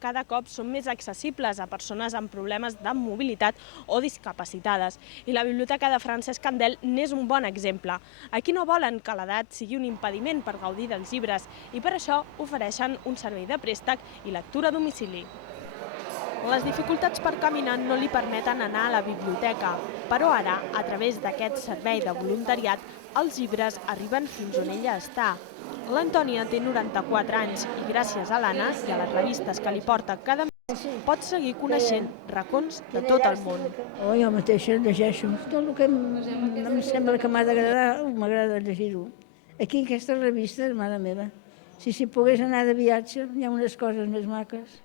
cada cop són més accessibles a persones amb problemes de mobilitat o discapacitades. I la Biblioteca de Francesc Candel n'és un bon exemple. Aquí no volen que l'edat sigui un impediment per gaudir dels llibres i per això ofereixen un servei de préstec i lectura a domicili. Les dificultats per caminar no li permeten anar a la biblioteca, però ara, a través d'aquest servei de voluntariat, els llibres arriben fins on ella està. L'Antònia té 94 anys i gràcies a l'Anna i a les revistes que li porta cada mes pot seguir coneixent racons de tot el món. Jo mateixa llegeixo. Tot el que em sembla que m'ha d'agradar, m'agrada llegir-ho. Aquí en aquesta revista, mare meva, si pogués anar de viatge, hi ha unes coses més maques.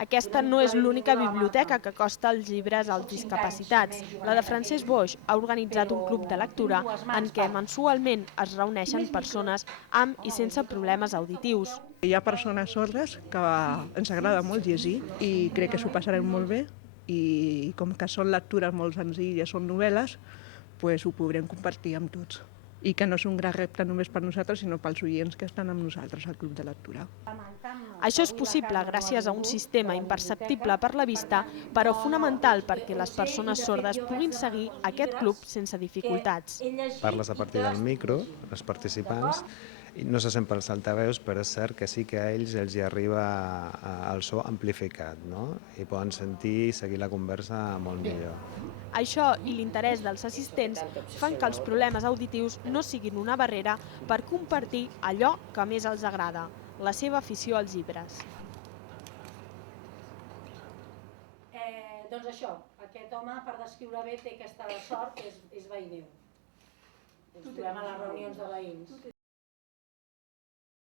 Aquesta no és l'única biblioteca que acosta els llibres als discapacitats. La de Francesc Boix ha organitzat un club de lectura en què mensualment es reuneixen persones amb i sense problemes auditius. Hi ha persones sordes que ens agrada molt llegir i crec que s'ho passarem molt bé i com que són lectures molt senzilles, són novel·les, doncs ho podrem compartir amb tots. I que no és un gran repte només per nosaltres, sinó pels oients que estan amb nosaltres al Club de Lectura. Això és possible gràcies a un sistema imperceptible per la vista, però fonamental perquè les persones sordes puguin seguir aquest club sense dificultats. Parles a partir del micro, els participants, i no se sent pels altaveus, però és cert que sí que a ells els hi arriba el so amplificat, no? I poden sentir i seguir la conversa molt millor. Això i l'interès dels assistents fan que els problemes auditius no siguin una barrera per compartir allò que més els agrada, la seva afició als llibres. Doncs això, aquest home per descriure bé té aquesta sort que és veí meu. Ens trobem a les reunions de veïns.